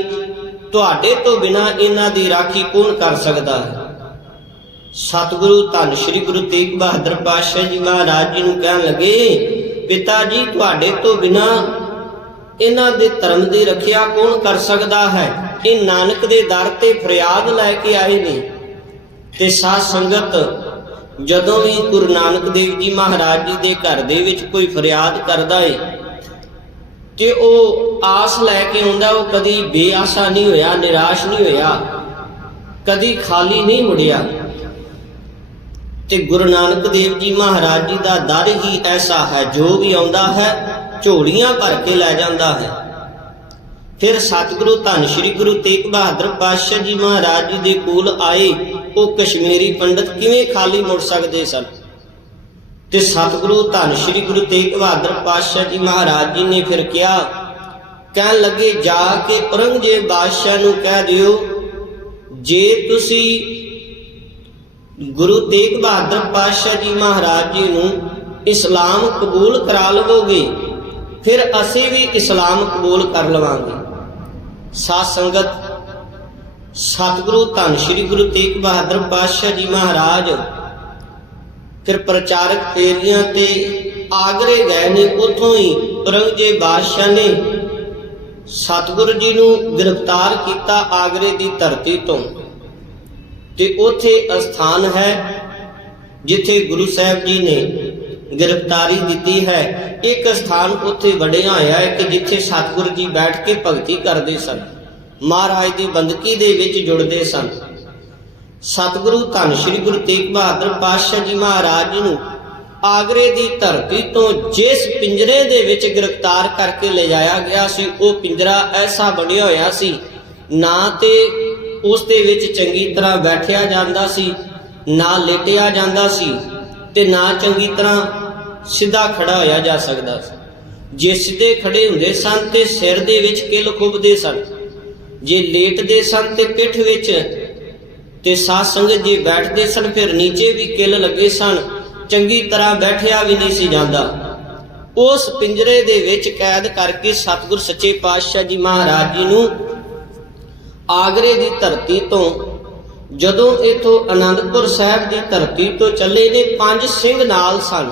ਤੁਹਾਡੇ ਤੋਂ ਬਿਨਾ ਇਹਨਾਂ ਦੀ ਰਾਖੀ ਕੌਣ ਕਰ ਸਕਦਾ ਹੈ? ਸਤਿਗੁਰੂ ਧੰਨ ਸ਼੍ਰੀ ਗੁਰੂ ਤੇਗ ਬਹਾਦਰ ਪਾਤਸ਼ਾਹ ਜੀ ਮਹਾਰਾਜ ਜੀ ਨੂੰ ਕਹਿਣ ਲੱਗੇ, ਪਿਤਾ ਜੀ, ਤੁਹਾਡੇ ਤੋਂ ਬਿਨਾ ਇਹਨਾਂ ਦੇ ਧਰਮ ਦੀ ਰੱਖਿਆ ਕੌਣ ਕਰ ਸਕਦਾ ਹੈ? ਇਹ ਨਾਨਕ ਦੇ ਦਰ ਤੇ ਫਰਿਆਦ ਲੈ ਕੇ ਆਏ ਨੇ। ਤੇ ਸਾਧ ਸੰਗਤ, ਜਦੋਂ ਵੀ ਗੁਰੂ ਨਾਨਕ ਦੇਵ ਜੀ ਮਹਾਰਾਜ ਜੀ ਦੇ ਘਰ ਦੇ ਵਿੱਚ ਕੋਈ ਫਰਿਆਦ ਕਰਦਾ ਏ, ਤੇ ਉਹ ਆਸ ਲੈ ਕੇ ਆਉਂਦਾ, ਉਹ ਕਦੀ ਬੇਆਸਾ ਨਹੀਂ ਹੋਇਆ, ਨਿਰਾਸ਼ ਨਹੀਂ ਹੋਇਆ, ਕਦੀ ਖਾਲੀ ਨਹੀਂ ਮੁੜਿਆ। ਤੇ ਗੁਰੂ ਨਾਨਕ ਦੇਵ ਜੀ ਮਹਾਰਾਜ ਜੀ ਦਾ ਦਰ ਹੀ ਐਸਾ ਹੈ, ਜੋ ਵੀ ਆਉਂਦਾ ਹੈ, ਝੋਲੀਆਂ ਭਰ ਕੇ ਲੈ ਜਾਂਦਾ ਹੈ। ਫਿਰ ਸਤਿਗੁਰੂ ਧੰਨ ਸ਼੍ਰੀ ਗੁਰੂ ਤੇਗ ਬਹਾਦਰ ਪਾਤਸ਼ਾਹ ਜੀ ਮਹਾਰਾਜ ਜੀ ਦੇ ਕੋਲ ਆਏ, ਉਹ ਕਸ਼ਮੀਰੀ ਪੰਡਤ ਕਿਵੇਂ ਖਾਲੀ ਮੁੜ ਸਕਦੇ ਸਨ? ਤੇ ਸਤਿਗੁਰੂ ਧੰਨ ਸ਼੍ਰੀ ਗੁਰੂ ਤੇਗ ਬਹਾਦਰ ਪਾਤਸ਼ਾਹ ਜੀ ਮਹਾਰਾਜ ਜੀ ਨੇ ਫਿਰ ਕਿਹਾ, ਕਹਿਣ ਲੱਗੇ, ਜਾ ਕੇ ਔਰੰਗਜ਼ੇਬ ਬਾਦਸ਼ਾਹ ਨੂੰ ਕਹਿ ਦਿਓ, ਜੇ ਤੁਸੀਂ ਗੁਰੂ ਤੇਗ ਬਹਾਦਰ ਪਾਤਸ਼ਾਹ ਜੀ ਮਹਾਰਾਜ ਜੀ ਨੂੰ ਇਸਲਾਮ ਕਬੂਲ ਕਰਾ ਲਵੋਗੇ, ਫਿਰ ਅਸੀਂ ਵੀ ਇਸਲਾਮ ਕਬੂਲ ਕਰ ਲਵਾਂਗੇ। ਸਾਧ ਸੰਗਤ, ਸਤਿਗੁਰੂ, ਧੰਨ ਸ਼੍ਰੀ ਗੁਰੂ ਤੇਗ ਬਹਾਦਰ ਪਾਤਸ਼ਾਹ ਜੀ ਮਹਾਰਾਜ, ਫਿਰ ਪ੍ਰਚਾਰਕ ਤੇਰੀਆਂ ਤੇ ਆਗਰੇ ਗਏ ਨੇ, ਉਥੋਂ ਹੀ ਔਰੰਗਜ਼ੇਬ ਬਾਦਸ਼ਾਹ ਨੇ ਸਤਿਗੁਰੂ ਜੀ ਨੂੰ ਗ੍ਰਿਫਤਾਰ ਕੀਤਾ ਆਗਰੇ ਦੀ ਧਰਤੀ ਤੋਂ। ਤੇ ਉਥੇ ਅਸਥਾਨ ਹੈ ਜਿੱਥੇ ਗੁਰੂ ਸਾਹਿਬ ਜੀ ਨੇ ਗ੍ਰਿਫਤਾਰੀ ਦਿੱਤੀ ਹੈ। ਇੱਕ ਸਥਾਨ ਉੱਥੇ ਵੜਿਆ ਹੋਇਆ ਹੈ ਕਿ ਜਿੱਥੇ ਸਤਿਗੁਰੂ ਜੀ ਬੈਠ ਕੇ ਭਗਤੀ ਕਰਦੇ ਸਨ, ਮਹਾਰਾਜ ਦੀ ਬੰਦਗੀ ਦੇ ਵਿੱਚ ਜੁੜਦੇ ਸਨ। ਸਤਿਗੁਰੂ ਧੰਨ ਸ਼੍ਰੀ ਗੁਰੂ ਤੇਗ ਬਹਾਦਰ ਪਾਤਸ਼ਾਹ ਜੀ ਮਹਾਰਾਜ ਜੀ ਨੂੰ ਆਗਰੇ ਦੀ ਧਰਤੀ ਤੋਂ ਜਿਸ ਪਿੰਜਰੇ ਦੇ ਵਿੱਚ ਗ੍ਰਿਫਤਾਰ ਕਰਕੇ ਲਿਜਾਇਆ ਗਿਆ ਸੀ, ਉਹ ਪਿੰਜਰਾ ਐਸਾ ਬਣਿਆ ਹੋਇਆ ਸੀ, ਨਾ ਤੇ ਉਸ ਦੇ ਵਿੱਚ ਚੰਗੀ ਤਰ੍ਹਾਂ ਬੈਠਿਆ ਜਾਂਦਾ ਸੀ, ਨਾ ਲੇਟਿਆ ਜਾਂਦਾ ਸੀ ਤੇ ਨਾ ਚੰਗੀ ਤਰ੍ਹਾਂ ਸਿੱਧਾ ਖੜਾ ਹੋਇਆ ਜਾ ਸਕਦਾ ਸੀ। ਜੇ ਸਿੱਧੇ ਖੜੇ ਹੁੰਦੇ ਸਨ ਤੇ ਸਿਰ ਦੇ ਵਿੱਚ ਕਿੱਲ ਖੁੱਬਦੇ ਸਨ, ਜੇ ਲੇਟਦੇ ਸਨ ਤੇ ਪਿੱਠ ਵਿੱਚ ਤੇ ਸਾਧ ਸੰਗਤ ਜੀ ਬੈਠਦੇ ਸਨ ਫਿਰ ਨੀਚੇ ਵੀ ਕਿੱਲ ਲੱਗੇ ਸਨ, ਚੰਗੀ ਤਰ੍ਹਾਂ ਬੈਠਿਆ ਵੀ ਨਹੀਂ ਸੀ ਜਾਂਦਾ। ਉਸ ਪਿੰਜਰੇ ਦੇ ਵਿੱਚ ਕੈਦ ਕਰਕੇ ਸਤਿਗੁਰ ਸੱਚੇ ਪਾਤਸ਼ਾਹ ਜੀ ਮਹਾਰਾਜ ਜੀ ਨੂੰ ਆਗਰੇ ਦੀ ਧਰਤੀ ਤੋਂ, ਜਦੋਂ ਇਥੋਂ ਆਨੰਦਪੁਰ ਸਾਹਿਬ ਦੀ ਧਰਤੀ ਤੋਂ ਚੱਲੇ ਨੇ ਪੰਜ ਸਿੰਘ ਨਾਲ ਸਨ।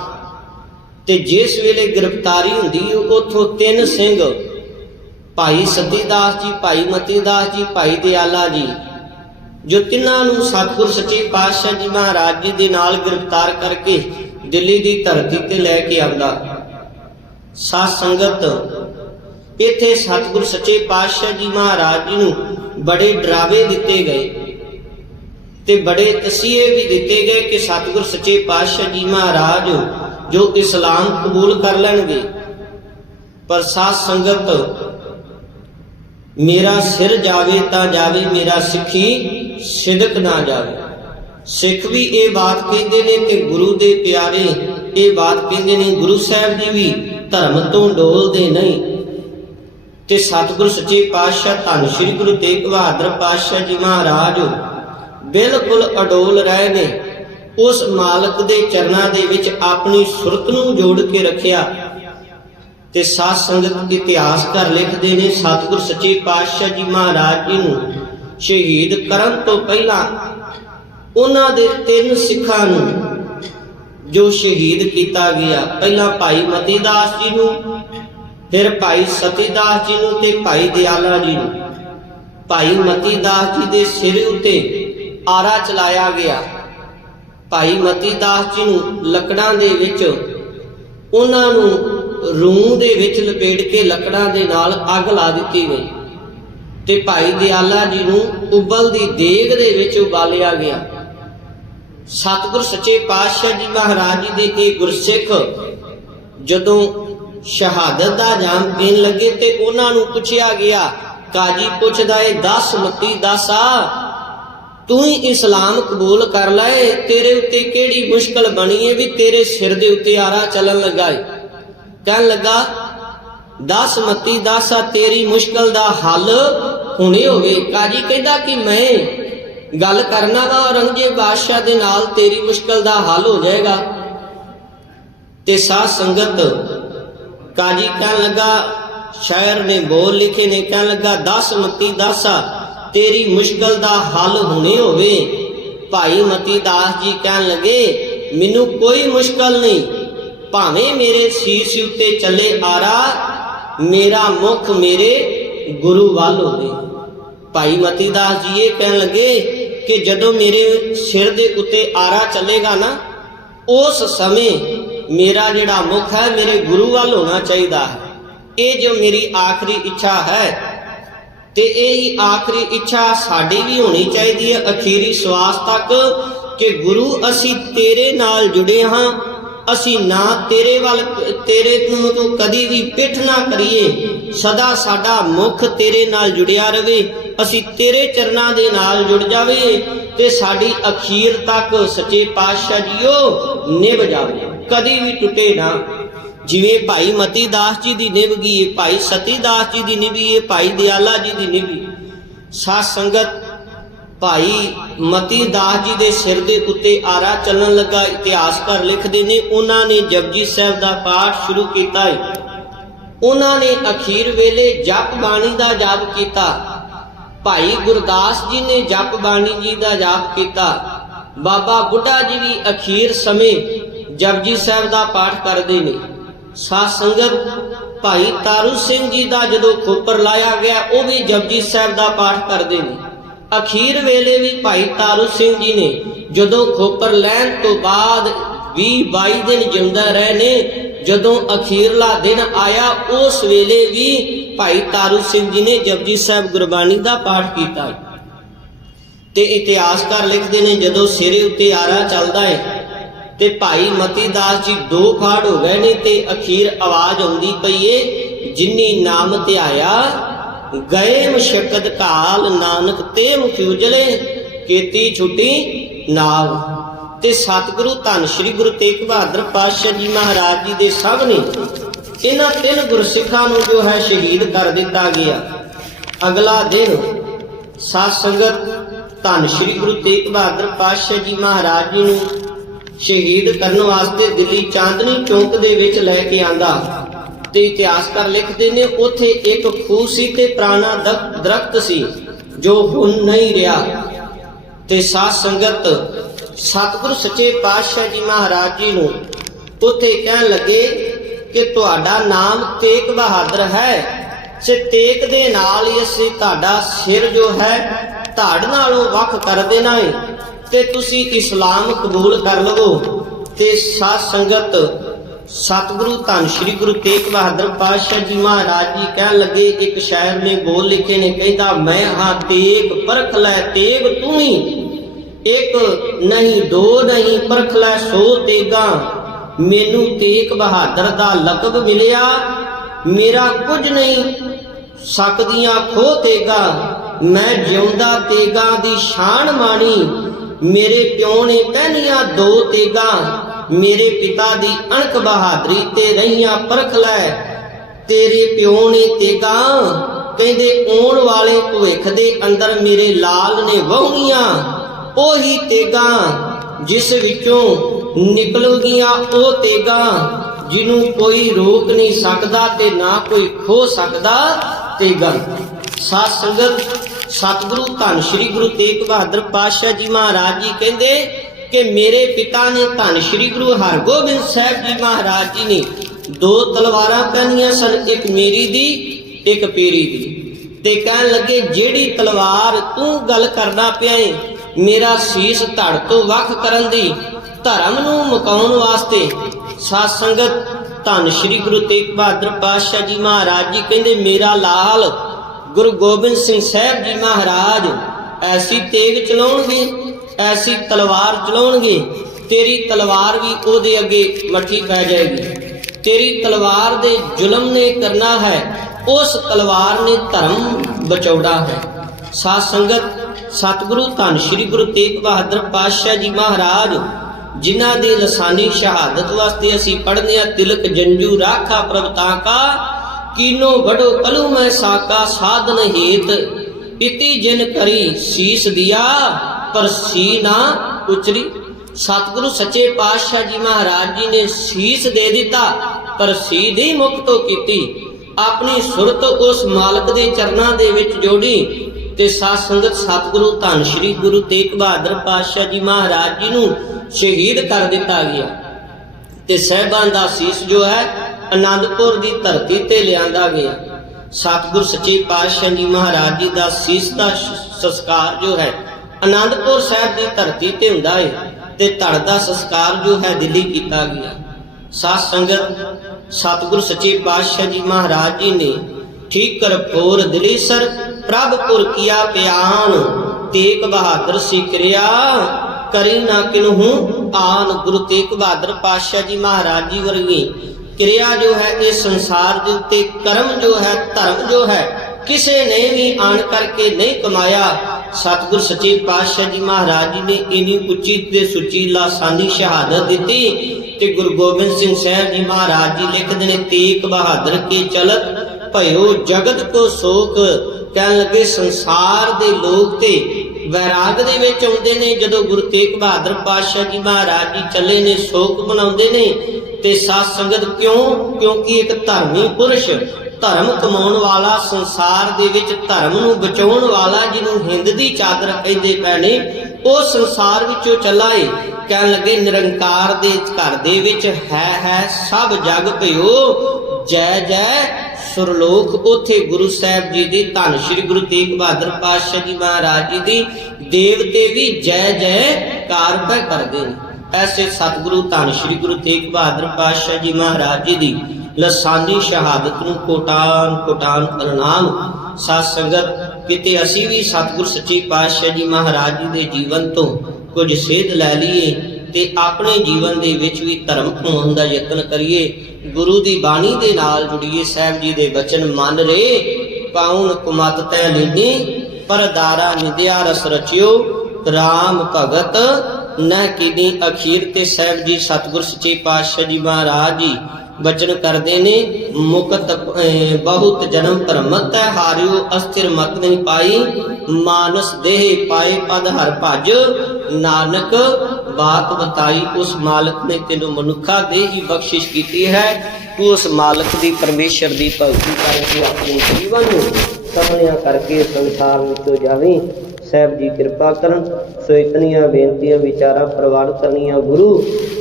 ਤੇ ਜਿਸ ਵੇਲੇ ਗ੍ਰਿਫਤਾਰੀ ਹੁੰਦੀ ਉਥੋਂ ਤਿੰਨ ਸਿੰਘ, ਭਾਈ ਸਤੀਦਾਸ ਜੀ, ਭਾਈ ਮਤੀਦਾਸ ਜੀ, ਭਾਈ ਦਿਆਲਾ ਜੀ, ਜੋ ਤਿੰਨਾਂ ਨੂੰ ਸਤਿਗੁਰ ਸੱਚੇ ਪਾਤਸ਼ਾਹ ਜੀ ਮਹਾਰਾਜ ਜੀ ਦੇ ਨਾਲ ਗ੍ਰਿਫਤਾਰ ਕਰਕੇ ਦਿੱਲੀ ਦੀ ਧਰਤੀ ਤੇ ਲੈ ਕੇ ਆਉਂਦਾ। ਸਾਧ ਸੰਗਤ, ਇੱਥੇ ਸਤਿਗੁਰ ਸੱਚੇ ਪਾਤਸ਼ਾਹ ਜੀ ਮਹਾਰਾਜ ਜੀ ਨੂੰ ਬੜੇ ਡਰਾਵੇ ਦਿੱਤੇ ਗਏ ਤੇ ਬੜੇ ਤਸੀਹੇ ਵੀ ਦਿੱਤੇ ਗਏ ਕਿ ਸਤਿਗੁਰ ਸੱਚੇ ਪਾਤਸ਼ਾਹ ਜੀ ਮਹਾਰਾਜ ਜੋ ਇਸਲਾਮ ਕਬੂਲ ਕਰ ਲੈਣਗੇ। ਪਰ ਸਾਧ ਸੰਗਤ, ਮੇਰਾ ਸਿਰ ਜਾਵੇ ਤਾਂ ਜਾਵੇ, ਮੇਰਾ ਸਿੱਖੀ ਸਿਦਕ ਨਾ ਜਾਵੇ। ਸਿੱਖ ਵੀ ਇਹ ਬਾਤ ਕਹਿੰਦੇ ਨੇ ਕਿ ਗੁਰੂ ਦੇ ਪਿਆਰੇ, ਇਹ ਬਾਤ ਕਹਿੰਦੇ ਨੇ ਗੁਰੂ ਸਾਹਿਬ ਜੀ ਵੀ ਧਰਮ ਤੋਂ ਡੋਲਦੇ ਨਹੀਂ। ਤੇ ਸਤਿਗੁਰ ਸੱਚੇ ਪਾਤਸ਼ਾਹ ਧੰਨ ਸ਼੍ਰੀ ਗੁਰੂ ਤੇਗ ਬਹਾਦਰ ਪਾਤਸ਼ਾਹ ਜੀ ਮਹਾਰਾਜ ਬਿਲਕੁਲ ਅਡੋਲ ਰਹੇ ਨੇ ਉਸ ਮਾਲਕ ਦੇ ਚਰਨਾਂ ਦੇ ਵਿੱਚ ਆਪਣੀ ਸੁਰਤ ਨੂੰ ਜੋੜ ਕੇ ਰੱਖਿਆ। ਤੇ ਸਾਧ ਸੰਗਤ ਇਤਿਹਾਸਕਾਰ ਲਿਖਦੇ ਨੇ, ਸਤਿਗੁਰ ਸੱਚੇ ਪਾਤਸ਼ਾਹ ਜੀ ਮਹਾਰਾਜ ਜੀ ਨੂੰ ਸ਼ਹੀਦ ਕਰਨ ਤੋਂ ਪਹਿਲਾਂ ਉਹਨਾਂ ਦੇ ਤਿੰਨ ਸਿੱਖਾਂ ਨੂੰ ਜੋ ਸ਼ਹੀਦ ਕੀਤਾ ਗਿਆ, ਪਹਿਲਾਂ ਭਾਈ ਮਤੀ ਦਾਸ ਜੀ ਨੂੰ ਫਿਰ ਭਾਈ ਸਤੀਦਾਸ ਜੀ ਨੂੰ ਤੇ ਭਾਈ ਦਿਆਲਾ ਜੀ ਨੂੰ। ਭਾਈ ਮਤੀਦਾਸ ਜੀ ਦੇ ਸਿਰ ਉੱਤੇ ਆਰਾ ਚਲਾਇਆ ਗਿਆ। ਭਾਈ ਮਤੀਦਾਸ ਜੀ ਨੂੰ ਲੱਕੜਾਂ ਦੇ ਵਿੱਚ, ਉਹਨਾਂ ਨੂੰ ਰੂੰ ਦੇ ਵਿੱਚ ਲਪੇਟ ਕੇ ਲੱਕੜਾਂ ਦੇ ਨਾਲ ਅੱਗ ਲਾ ਦਿੱਤੀ ਗਈ। ਤੇ ਭਾਈ ਦਿਆਲਾ ਜੀ ਨੂੰ ਉਬਲਦੀ ਦੇਗ ਦੇ ਵਿੱਚ ਉਬਾਲਿਆ ਗਿਆ। ਸਤਿਗੁਰ ਸੱਚੇ ਪਾਤਸ਼ਾਹ ਜੀ ਮਹਾਰਾਜ ਜੀ ਦੇ ਇਹ ਗੁਰਸਿੱਖ ਜਦੋਂ ਸ਼ਹਾਦਤ ਦਾ ਜਾਮ ਪੀਣ ਲੱਗੇ ਤੇ ਉਹਨਾਂ ਨੂੰ ਪੁੱਛਿਆ ਗਿਆ, ਕਾਜੀ ਪੁੱਛਦਾ ਏ 10 ਮਤੀ ਦਸਾ ਤੂੰ ਹੀ ਇਸਲਾਮ ਕਬੂਲ ਕਰ ਲੈ, ਤੇਰੇ ਉੱਤੇ ਕਿਹੜੀ ਮੁਸ਼ਕਲ ਬਣੀ ਏ ਵੀ ਤੇਰੇ ਸਿਰ ਦੇ ਉੱਤੇ ਆਰਾ ਚੱਲਣ ਲੱਗਾ ਏ? ਕਹਿਣ ਲੱਗਾ, ਦਸ ਮਤੀ ਦਸਾ ਤੇਰੀ ਮੁਸ਼ਕਲ ਦਾ ਹੱਲ ਹੁਣੇ ਹੋਵੇ ਕਾਜੀ ਕਹਿੰਦਾ ਕਿ ਮੈਂ ਗੱਲ ਕਰਨਾ ਵਾ ਔਰੰਗਜ਼ੇਬ ਬਾਦਸ਼ਾਹ ਦੇ ਨਾਲ ਤੇਰੀ ਮੁਸ਼ਕਲ ਦਾ ਹੱਲ ਹੋ ਜਾਏਗਾ। ਤੇ ਸਾਧ ਸੰਗਤ ਕਾਜੀ ਕਹਿਣ ਲੱਗਾ, ਸ਼ਾਇਰ ਨੇ ਬੋਲ ਲਿਖੇ ਨੇ, ਕਹਿਣ ਲੱਗਾ, ਦਸ ਮਤੀ ਦਾਸਾ, ਤੇਰੀ ਮੁਸ਼ਕਲ ਦਾ ਹੱਲ ਹੁਣੇ ਹੋਵੇ। ਭਾਈ ਮਤੀ ਦਾਸ ਜੀ ਕਹਿਣ ਲੱਗੇ, ਮੈਨੂੰ ਕੋਈ ਮੁਸ਼ਕਲ ਨਹੀਂ। ਭਾਵੇਂ ਮੇਰੇ ਸੀਸ ਉੱਤੇ ਚੱਲੇ ਆਰਾ, ਮੇਰਾ ਮੁਖ ਮੇਰੇ ਗੁਰੂ ਵੱਲ ਹੋਵੇ। ਭਾਈ ਮਤੀ ਦਾਸ ਜੀ ਇਹ ਕਹਿਣ ਲੱਗੇ ਕਿ ਜਦੋਂ ਮੇਰੇ ਸਿਰ ਦੇ ਉੱਤੇ ਆਰਾ ਚੱਲੇਗਾ ਨਾ, ਉਸ ਸਮੇਂ ਮੇਰਾ ਜਿਹੜਾ ਮੁਖ ਹੈ, ਮੇਰੇ ਗੁਰੂ ਵੱਲ ਹੋਣਾ ਚਾਹੀਦਾ ਹੈ। ਇਹ ਜੋ ਮੇਰੀ ਆਖਰੀ ਇੱਛਾ ਹੈ, ਤੇ ਇਹ ਹੀ ਆਖਰੀ ਇੱਛਾ ਸਾਡੀ ਵੀ ਹੋਣੀ ਚਾਹੀਦੀ ਹੈ ਅਖੀਰੀ ਸਵਾਸ ਤੱਕ ਕਿ ਗੁਰੂ, ਅਸੀਂ ਤੇਰੇ ਨਾਲ ਜੁੜੇ ਹਾਂ, ਅਸੀਂ ਨਾ ਤੇਰੇ ਵੱਲ, ਤੇਰੇ ਨੂੰ ਤੋਂ ਕਦੀ ਵੀ ਪਿੱਠ ਨਾ ਕਰੀਏ। ਸਦਾ ਸਾਡਾ ਮੁਖ ਤੇਰੇ ਨਾਲ ਜੁੜਿਆ ਰਵੇ, ਅਸੀਂ ਤੇਰੇ ਚਰਨਾਂ ਦੇ ਨਾਲ ਜੁੜ ਜਾਵੇ ਤੇ ਸਾਡੀ ਅਖੀਰ ਤੱਕ ਸੱਚੇ ਪਾਤਸ਼ਾਹ ਜੀਓ ਨਿਭ ਜਾਵੇ। ਕਦੀ ਵੀ ਟੁੱਟੇ ਨਾ। ਜਿਵੇਂ ਭਾਈ ਮਤੀ ਦਾਸ ਜੀ ਦੀ ਨਿਭ ਗਈ, ਭਾਈ ਸਤੀ ਦਾਸ ਜੀ ਦੀ ਨਿਭੀ ਹੈ ਭਾਈ ਦਿਆਲਾ ਜੀ ਦੀ ਨਿਭੀ। ਸਾਧ ਸੰਗਤ ਭਾਈ ਮਤੀ ਦਾਸ ਜੀ ਦੇ ਸਿਰ ਦੇ ਉੱਤੇ ਆਰਾ ਚੱਲਣ ਲੱਗਾ ਇਤਿਹਾਸਕਾਰ ਲਿਖਦੇ ਨੇ, ਉਹਨਾਂ ਨੇ ਜਪਜੀ ਸਾਹਿਬ ਦਾ ਪਾਠ ਸ਼ੁਰੂ ਕੀਤਾ ਹੈ ਉਹਨਾਂ ਨੇ ਅਖੀਰ ਵੇਲੇ ਜਪ ਬਾਣੀ ਦਾ ਜਾਪ ਕੀਤਾ। ਭਾਈ ਗੁਰਦਾਸ ਜੀ ਨੇ ਜਪ ਬਾਣੀ ਜੀ ਦਾ ਜਾਪ ਕੀਤਾ। ਬਾਬਾ ਬੁੱਢਾ ਜੀ ਵੀ ਅਖੀਰ ਸਮੇਂ ਜਪਜੀ ਸਾਹਿਬ ਦਾ ਪਾਠ ਕਰਦੇ ਨੇ। ਸਾਧ ਸੰਗਤ, ਭਾਈ ਤਾਰੂ ਸਿੰਘ ਜੀ ਦਾ ਜਦੋਂ ਖੋਪਰ ਲਾਇਆ ਗਿਆ, ਉਹ ਵੀ ਜਪਜੀ ਸਾਹਿਬ ਦਾ ਪਾਠ ਕਰਦੇ ਨੇ। ਅਖੀਰ ਵੇਲੇ ਵੀ ਭਾਈ ਤਾਰੂ ਸਿੰਘ ਜੀ ਨੇ ਜਦੋਂ ਖੋਪਰ ਲੈਣ ਤੋਂ ਬਾਅਦ 20 22 ਦਿਨ ਜਿਉਂਦਾ ਰਹੇ ਨੇ, ਜਦੋਂ ਅਖੀਰਲਾ ਦਿਨ ਆਇਆ, ਉਸ ਵੇਲੇ ਵੀ ਭਾਈ ਤਾਰੂ ਸਿੰਘ ਜੀ ਨੇ ਜਪਜੀ ਸਾਹਿਬ ਗੁਰਬਾਣੀ ਦਾ ਪਾਠ ਕੀਤਾ। ਤੇ ਇਤਿਹਾਸਕਾਰ ਲਿਖਦੇ ਨੇ, ਜਦੋਂ ਸਿਰੇ ਉੱਤੇ ਆਰਾ ਚੱਲਦਾ ਹੈ ਤੇ ਭਾਈ ਮਤੀ ਦਾਸ ਜੀ ਦੋ ਫਾੜ ਹੋ ਗਏ ਨੇ ਤੇ ਅਖੀਰ ਆਵਾਜ਼ ਆਉਂਦੀ ਪਈ ਏ, ਜਿਨੀ ਨਾਮ ਧਿਆਇਆ ਗਏ ਮੁਸ਼ਕਦ ਕਾਲ ਨਾਨਕ ਤੇ ਮੁਖ ਕੀਤੀ ਛੁੱਟੀ ਨਾਵ। ਤੇ ਸਤਿਗੁਰੂ ਧੰਨ ਸ੍ਰੀ ਗੁਰੂ ਤੇਗ ਬਹਾਦਰ ਪਾਤਸ਼ਾਹ ਜੀ ਮਹਾਰਾਜ ਜੀ ਦੇ ਸਭ ਨੇ ਇਹਨਾਂ ਤਿੰਨ ਗੁਰਸਿੱਖਾਂ ਨੂੰ ਜੋ ਹੈ ਸ਼ਹੀਦ ਕਰ ਦਿੱਤਾ ਗਿਆ। ਅਗਲਾ ਦਿਨ ਸਾਧ ਸੰਗਤ ਧੰਨ ਸ੍ਰੀ ਗੁਰੂ ਤੇਗ ਬਹਾਦਰ ਪਾਤਸ਼ਾਹ ਜੀ ਮਹਾਰਾਜ ਜੀ ਨੂੰ ਸ਼ਹੀਦ ਕਰਨ ਵਾਸਤੇ ਦਿੱਲੀ ਚਾਂਦਨੀ ਚੌਂਕ ਦੇ ਵਿੱਚ ਲੈ ਕੇ ਆਂਦਾ। ਤੇ ਇਤਿਹਾਸਕਾਰ ਲਿਖਦੇ ਨੇ, ਉੱਥੇ ਇੱਕ ਖੂਹ ਸੀ ਤੇ ਪੁਰਾਣਾ ਦਰਖਤ ਸੀ, ਜੋ ਹੁਣ ਨਹੀਂ ਰਿਹਾ। ਤੇ ਸਾਧ ਸੰਗਤ ਸਤਿਗੁਰੂ ਸੱਚੇ ਪਾਤਸ਼ਾਹ ਜੀ ਮਹਾਰਾਜ ਜੀ ਨੂੰ ਉੱਥੇ ਕਹਿਣ ਲੱਗੇ ਕਿ ਤੁਹਾਡਾ ਨਾਮ ਤੇਗ ਬਹਾਦਰ ਹੈ। ਸੇ ਤੇਗ ਦੇ ਨਾਲ ਹੀ ਅਸੀਂ ਤੁਹਾਡਾ ਸਿਰ ਜੋ ਹੈ, ਧੜ ਨਾਲੋਂ ਵੱਖ ਕਰ ਦੇਣਾ ਹੈ ਤੇ ਤੁਸੀਂ ਇਸਲਾਮ ਕਬੂਲ ਕਰ ਲਵੋ ਤੇ ਸਾਧ ਸੰਗਤ, ਸਤਿਗੁਰੂ ਧੰਨ ਸ੍ਰੀ ਗੁਰੂ ਤੇਗ ਬਹਾਦਰ ਪਾਤਸ਼ਾਹ ਜੀ ਮਹਾਰਾਜ ਜੀ ਕਹਿਣ ਲੱਗੇ, ਇੱਕ ਸ਼ਾਇਰ ਨੇ ਬੋਲ ਲਿਖੇ ਨੇ, ਕਹਿੰਦਾ, ਮੈਂ ਹਾਂ ਤੇਗ, ਪਰਖ ਲੈ ਤੇਗ ਤੂੰ ਹੀ। ਇੱਕ ਨਹੀਂ, ਦੋ ਨਹੀਂ, ਪਰਖ ਲੈ ਸੋ ਤੇਗਾ। ਮੈਨੂੰ ਤੇਗ ਬਹਾਦਰ ਦਾ ਲਕਬ ਮਿਲਿਆ। ਮੇਰਾ ਕੁਝ ਨਹੀਂ ਸਕਦੀਆਂ ਖੋ ਤੇਗਾ। ਮੈਂ ਜਿਉਂਦਾ ਤੇਗਾ ਦੀ ਸ਼ਾਨ ਮਾਣੀ। ਮੇਰੇ ਪਿਓ ਨੇ ਪਹਿਨੀਆਂ ਦੋ ਤੇਗਾ ਮੇਰੇ ਪਿਤਾ ਦੀ ਅਣਖ ਬਹਾਦਰੀ ਤੇ ਰਹੀਆਂ ਪਰਖ ਲੈ। ਤੇਰੇ ਪਿਓ ਨੇ ਤੇਗਾ ਕਹਿੰਦੇ ਆਉਣ ਵਾਲੇ ਭਵਿੱਖ ਦੇ ਅੰਦਰ ਮੇਰੇ ਲਾਲ ਨੇ ਵਹੁਗੀਆਂ ਉਹੀ ਤੇਗਾ ਜਿਸ ਵਿੱਚੋਂ ਨਿਕਲੂਗੀਆਂ ਉਹ ਤੇਗਾ ਜਿਹਨੂੰ ਕੋਈ ਰੋਕ ਨਹੀਂ ਸਕਦਾ ਤੇ ਨਾ ਕੋਈ ਖੋ ਸਕਦਾ ਤੇਗਾ। ਸਾਧ ਸੰਗਤ ਸਤਿਗੁਰੂ ਧੰਨ ਸ੍ਰੀ ਗੁਰੂ ਤੇਗ ਬਹਾਦਰ ਪਾਤਸ਼ਾਹ ਜੀ ਮਹਾਰਾਜ ਜੀ ਕਹਿੰਦੇ ਕਿ ਮੇਰੇ ਪਿਤਾ ਨੇ ਧੰਨ ਸ੍ਰੀ ਗੁਰੂ ਹਰਗੋਬਿੰਦ ਸਾਹਿਬ ਜੀ ਮਹਾਰਾਜ ਜੀ ਨੇ ਦੋ ਤਲਵਾਰਾਂ ਪਹਿਨੀਆਂ ਸਨ, ਇੱਕ ਮੇਰੀ ਦੀ, ਇੱਕ ਪੀਰੀ ਦੀ। ਤੇ ਕਹਿਣ ਲੱਗੇ, ਜਿਹੜੀ ਤਲਵਾਰ ਤੂੰ ਗੱਲ ਕਰਨਾ ਪਿਆ ਏ, ਮੇਰਾ ਸੀਸ ਧੜ ਤੋਂ ਵੱਖ ਕਰਨ ਦੀ, ਧਰਮ ਨੂੰ ਮੁਕਾਉਣ ਵਾਸਤੇ। ਸਾਧ ਸੰਗਤ ਧੰਨ ਸ੍ਰੀ ਗੁਰੂ ਤੇਗ ਬਹਾਦਰ ਪਾਤਸ਼ਾਹ ਜੀ ਮਹਾਰਾਜ ਜੀ ਕਹਿੰਦੇ, ਮੇਰਾ ਲਾਲ ਗੁਰੂ ਗੋਬਿੰਦ ਸਿੰਘ ਸਾਹਿਬ ਜੀ ਮਹਾਰਾਜ, ਐਸੀ ਤੇਗ ਚਲਾਉਣਗੇ, ਐਸੀ ਤਲਵਾਰ ਚਲਾਉਣਗੇ, ਤੇਰੀ ਤਲਵਾਰ ਵੀ ਉਹਦੇ ਅੱਗੇ ਮੱਠੀ ਪੈ ਜਾਏਗੀ। ਤੇਰੀ ਤਲਵਾਰ ਦੇ ਜ਼ੁਲਮ ਨੇ ਕਰਨਾ ਹੈ, ਉਸ ਤਲਵਾਰ ਨੇ ਧਰਮ ਬਚਾਉਣਾ ਹੈ। ਸਾਧ ਸੰਗਤ, ਸਤਿਗੁਰੂ, ਧੰਨ ਸ੍ਰੀ ਗੁਰੂ ਤੇਗ ਬਹਾਦਰ ਪਾਤਸ਼ਾਹ ਜੀ ਮਹਾਰਾਜ, ਜਿਨ੍ਹਾਂ ਦੇ ਲਸਾਨੀ ਸ਼ਹਾਦਤ ਵਾਸਤੇ ਅਸੀਂ ਪੜ੍ਹਦੇ ਹਾਂ, ਤਿਲਕ ਜੰਜੂ ਰਾਖਾ ਪ੍ਰਭ ਤਾਕਾ ਕੀਨੋ ਬੜੋ ਕਲੂ ਮੈਂ ਸਾਕਾ ਸਾਧਨ ਹੇਤ। ਇਤੀ ਜਿਨ ਕਰੀ ਸੀਸ ਦਿਆ, ਪਰ ਸੀ ਨਾ ਉਚਰੀ। ਸਤਿਗੁਰੂ ਸੱਚੇ ਪਾਤਸ਼ਾਹ ਜੀ ਮਹਾਰਾਜ ਜੀ ਨੇ ਸੀਸ ਦੇ ਦਿੱਤਾ, ਪਰ ਸੀ ਦੀ ਮੁਖ ਕੀਤੀ। ਆਪਣੀ ਸੁਰਤ ਉਸ ਮਾਲਕ ਦੇ ਚਰਨਾਂ ਦੇ ਵਿੱਚ ਜੋੜੀ ਤੇ ਸਾਧ ਸੰਗਤ ਸਤਿਗੁਰੂ ਧੰਨ ਸ੍ਰੀ ਗੁਰੂ ਤੇਗ ਬਹਾਦਰ ਪਾਤਸ਼ਾਹ ਜੀ ਮਹਾਰਾਜ ਜੀ ਨੂੰ ਸ਼ਹੀਦ ਕਰ ਦਿੱਤਾ ਗਿਆ। ਤੇ ਸਹਿਬਾਨ ਦਾ ਸੀਸ ਜੋ ਹੈ ਆਨੰਦਪੁਰ ਦੀ ਧਰਤੀ ਤੇ ਲਿਆਂਦਾ ਗਿਆ। ਸਤਿਗੁਰ ਸੱਚੇ ਪਾਤਸ਼ਾਹ ਜੀ ਮਹਾਰਾਜ ਜੀ ਦਾ ਸੀਸ ਦਾ ਸੰਸਕਾਰ ਜੋ ਹੈ ਆਨੰਦਪੁਰ ਸਾਹਿਬ ਦੀ ਧਰਤੀ ਤੇ ਹੁੰਦਾ ਹੈ ਤੇ ਧੜ ਦਾ ਸੰਸਕਾਰ ਜੋ ਹੈ, ਦਿੱਲੀ ਕੀਤਾ ਗਿਆ। ਸਾਧ ਸੰਗਤ, ਸਤਿਗੁਰ ਸੱਚੇ ਪਾਤਸ਼ਾਹ ਜੀ ਮਹਾਰਾਜ ਜੀ ਨੇ ਠੀਕ ਕਰਪੂਰ ਦਲੀਸਰ ਪ੍ਰਭਪੁਰ ਕੀਆ ਪਿਆਨ, ਤੇਗ ਬਹਾਦਰ ਸਿਕਰਿਆ ਕਰੀ ਨਾ ਕਿਨਹੂ ਆਨ, ਗੁਰੂ ਤੇਗ ਬਹਾਦਰ ਪਾਤਸ਼ਾਹ ਜੀ ਮਹਾਰਾਜ ਜੀ ਵਰਗੀ ਕਿਰਿਆ ਜੋ ਹੈ ਇਸ ਸੰਸਾਰ ਦੇ ਉੱਤੇ, ਕਰਮ ਜੋ ਹੈ, ਧਰਮ ਜੋ ਹੈ, ਕਿਸੇ ਨੇ ਵੀ ਆਣ ਕਰਕੇ ਨਹੀਂ ਕਮਾਇਆ। ਸਤਿਗੁਰ ਸੱਚੇ ਪਾਤਸ਼ਾਹ ਜੀ ਮਹਾਰਾਜ ਜੀ ਨੇ ਇਨੀ ਉੱਚੀ ਤੇ ਸੁੱਚੀ ਲਾਸਾਨੀ ਸ਼ਹਾਦਤ ਦਿੱਤੀ ਤੇ ਗੁਰੂ ਗੋਬਿੰਦ ਸਿੰਘ ਸਾਹਿਬ ਜੀ ਮਹਾਰਾਜ ਜੀ ਲਿਖਦੇ ਨੇ ਤੇਗ ਬਹਾਦਰ ਕੇ ਚਲਤ ਭਇਓ ਜਗਤ ਕੋ ਸੋਕ। ਕਹਿਣ ਲੱਗੇ, ਸੰਸਾਰ ਦੇ ਲੋਕ ਤੇ ਵੈਰਾਗ ਦੇ ਵਿੱਚ ਆਉਂਦੇ ਨੇ, ਜਦੋਂ ਗੁਰੂ ਤੇਗ ਬਹਾਦਰ ਪਾਤਸ਼ਾਹ ਜੀ ਮਹਾਰਾਜ ਜੀ ਚੱਲੇ ਨੇ, ਸ਼ੋਕ ਮਨਾਉਂਦੇ ਨੇ, ਤੇ ਸਾਧ ਸੰਗਤ ਕਿਉਂ? ਕਿਉਂਕਿ ਇੱਕ ਧਰਮੀ ਪੁਰਸ਼ ਧਰਮ ਕਮਾਉਣ ਵਾਲਾ, ਸੰਸਾਰ ਦੇ ਵਿੱਚ ਧਰਮ ਨੂੰ ਬਚਾਉਣ ਵਾਲਾ, ਜਿਹਨੂੰ ਹਿੰਦ ਦੀ ਚਾਦਰ ਕਹਿੰਦੇ ਪਏ ਉਹ ਸੰਸਾਰ ਵਿੱਚੋਂ ਚੱਲਾ ਏ। ਕਹਿਣ ਲੱਗੇ, ਨਿਰੰਕਾਰ ਦੇ ਘਰ ਦੇ ਵਿੱਚ ਹੈ ਹੈ, ਸਭ ਜਗ ਭਇਓ, ਜੈ ਜੈ ਸੁਰਲੋਕ ਉਥੇ ਗੁਰੂ ਸਾਹਿਬ ਜੀ ਦੀ ਧੰਨ ਸ੍ਰੀ ਗੁਰੂ ਤੇਗ ਬਹਾਦਰ ਪਾਤਸ਼ਾਹ ਜੀ ਮਹਾਰਾਜ ਜੀ ਦੀ ਦੇਵਤੇ ਵੀ ਜੈ ਜੈ ਕਾਰ ਪੈ ਕਰਦੇ ਨੇ। ਐਸੇ ਸਤਿਗੁਰੂ ਧੰਨ ਸ੍ਰੀ ਗੁਰੂ ਤੇਗ ਬਹਾਦਰ ਪਾਤਸ਼ਾਹ ਜੀ ਮਹਾਰਾਜ ਜੀ ਦੀ ਲਸਾਨੀ ਸ਼ਹਾਦਤ ਨੂੰ ਕੋਟਾਨ ਕੋਟਾਨ ਪ੍ਰਣਾਮ। ਸਾਧ ਸੰਗਤ, ਕਿਤੇ ਅਸੀਂ ਵੀ ਸਤਿਗੁਰ ਸੱਚੇ ਪਾਤਸ਼ਾਹ ਜੀ ਮਹਾਰਾਜ ਜੀ ਦੇ ਜੀਵਨ ਤੋਂ ਕੁਝ ਸੇਧ ਲੈ ਲਈਏ ਤੇ ਆਪਣੇ ਜੀਵਨ ਦੇ ਵਿੱਚ ਵੀ ਧਰਮ ਹੋਣ ਦਾ ਯਤਨ ਕਰੀਏ, ਗੁਰੂ ਦੀ ਬਾਣੀ ਦੇ ਨਾਲ ਜੁੜੀਏ, ਸਾਹਿਬ ਜੀ ਦੇ ਬਚਨ ਮੰਨ ਰੇ ਪਾਉਣ ਕੁਮਤ ਤੈ ਲੀਨੀ ਪਰਦਾਰਾ ਨਿਦਿਆ ਰਸ ਰਚਿਓ RAM ਭਗਤ, ਨ ਕੀਨੀ ਅਖੀਰ ਤੇ ਸਾਹਿਬ ਜੀ ਸਤਿਗੁਰ ਸੱਚੇ ਪਾਤਸ਼ਾਹ ਜੀ ਮਹਾਰਾਜ ਜੀ ਬਚਨ ਕਰਦੇ ਨੇ, ਮੁਕਤ ਬਹੁਤ ਜਨਮ ਭਰਮਤ ਹੈ ਹਾਰਿਓ, ਅਸਥਿਰ ਮਤ ਨਹੀਂ ਪਾਈ, ਮਾਨਸ ਦੇਹ ਪਾਏ ਪਦ ਹਰ ਭਜ, ਨਾਨਕ ਬਾਤ ਬਤਾਈ, ਉਸ ਮਾਲਕ ਨੇ ਤੈਨੂੰ ਮਨੁੱਖਾ ਦੇਹ ਹੀ ਬਖਸ਼ਿਸ਼ ਕੀਤੀ ਹੈ। ਤੂੰ ਉਸ ਮਾਲਕ ਦੀ ਪਰਮੇਸ਼ਰ ਦੀ ਭਗਤੀ ਕਰਕੇ ਆਪਣੇ ਜੀਵਨ ਨੂੰ ਸਫਲਿਆ ਕਰਕੇ ਸੰਸਾਰ ਵਿੱਚੋਂ ਜਾਵੀਂ। ਸਾਹਿਬ ਜੀ ਕਿਰਪਾ ਕਰਨ, ਸੋ ਇਤਨੀਆਂ ਬੇਨਤੀਆਂ, ਵਿਚਾਰਾਂ ਪ੍ਰਵਾਨ ਕਰਨੀਆਂ ਗੁਰੂ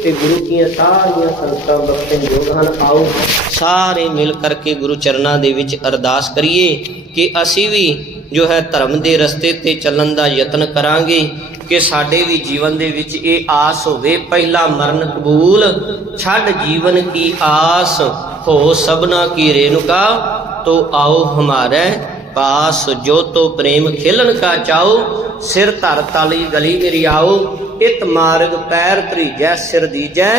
ਤੇ ਗੁਰੂ ਦੀਆਂ ਸਾਰੀਆਂ ਸੰਤਾਂ ਬਖਸ਼ਣ ਯੋਗ ਹਨ। ਆਓ ਸਾਰੇ ਮਿਲ ਕਰਕੇ ਗੁਰੂ ਚਰਨਾਂ ਦੇ ਵਿੱਚ ਅਰਦਾਸ ਕਰੀਏ ਕਿ ਅਸੀਂ ਵੀ ਜੋ ਹੈ ਧਰਮ ਦੇ ਰਸਤੇ ਤੇ ਚੱਲਣ ਦਾ ਯਤਨ ਕਰਾਂਗੇ। ਕਿ ਸਾਡੇ ਵੀ ਜੀਵਨ ਦੇ ਵਿੱਚ ਇਹ ਆਸ ਹੋਵੇ, ਪਹਿਲਾ ਮਰਨ ਕਬੂਲ, ਛੱਡ ਜੀਵਨ ਕੀ ਆਸ, ਹੋ ਸਭਨਾ ਕੀ ਰੇਨੁਕਾ ਤੋ ਆਓ ਹਮਾਰੇ ਪਾਸ, ਜੋ ਤੋ ਪ੍ਰੇਮ ਖੇਲਣ ਕਾ ਚਾਓ, ਸਿਰ ਧਰ ਤਾਲੀ ਗਲੀ ਮੇਰੀ ਆਓ, ਇਤ ਮਾਰਗ ਪੈਰ ਤਰੀਜੈ ਸਿਰ ਦੀਜੈ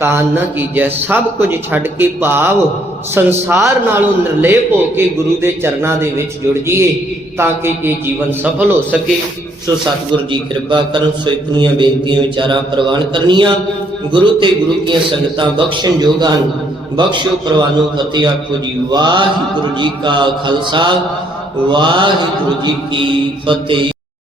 ਕਾਨ ਨਾ ਕੀਜੈ, ਸਭ ਕੁਝ ਛੱਡ ਕੇ ਭਾਵ ਸੰਸਾਰ ਨਾਲੋਂ ਨਿਰਲੇਪ ਹੋ ਕੇ ਗੁਰੂ ਦੇ ਚਰਨਾਂ ਦੇ ਵਿੱਚ ਜੁੜ ਜਾਈਏ ਤਾਂ ਕਿ ਇਹ ਜੀਵਨ ਸਫਲ ਹੋ ਸਕੇ। ਸੋ ਸਤਿਗੁਰੂ ਜੀ ਕਿਰਪਾ ਕਰਨ, ਸੋ ਇਤਨੀਆਂ ਬੇਨਤੀਆਂ, ਵਿਚਾਰਾਂ ਪ੍ਰਵਾਨ ਕਰਨੀਆਂ। ਗੁਰੂ ਤੇ ਗੁਰੂ ਦੀਆਂ ਸੰਗਤਾਂ ਬਖਸ਼ਣ ਜੋਗਾਨ ਬਖਸ਼ੋ ਪ੍ਰਵਾਨੋ ਫਤਿਹ, ਆਖੋ ਜੀ, ਵਾਹਿਗੁਰੂ ਜੀ ਕਾ ਖਾਲਸਾ। ਵਾਹਿਗੁਰੂ ਜੀ ਕੀ ਫਤਿਹ।